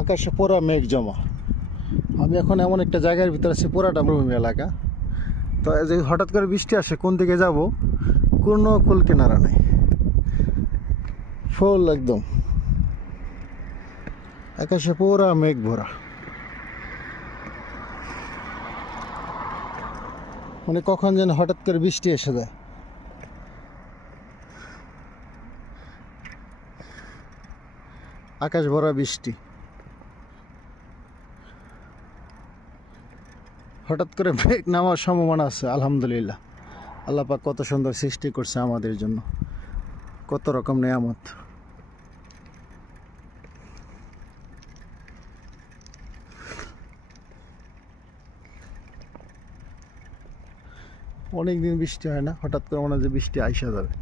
আকাশে পুরা মেঘ জমা। আমি এখন এমন একটা জায়গার ভিতরে আছি, পুরাটা মরুভূমি এলাকা। তো এই যে হঠাৎ করে বৃষ্টি আসে, কোন দিকে যাব কোনো কুল কিনারা নেই, ফুল একদম আকাশে পুরা মেঘ ভরা। মানে কখন যেন হঠাৎ করে বৃষ্টি এসে যায়। আকাশ ভরা বৃষ্টি, হঠাৎ করে মেঘ নামার সম্ভাবনা আছে। আলহামদুলিল্লাহ, আল্লাহ পাক কত সুন্দর সৃষ্টি করছে আমাদের জন্য, কত রকম নেয়ামত। অনেকদিন বৃষ্টি হয় না, হঠাৎ করে মনে হয় যে বৃষ্টি আইসা যাবে।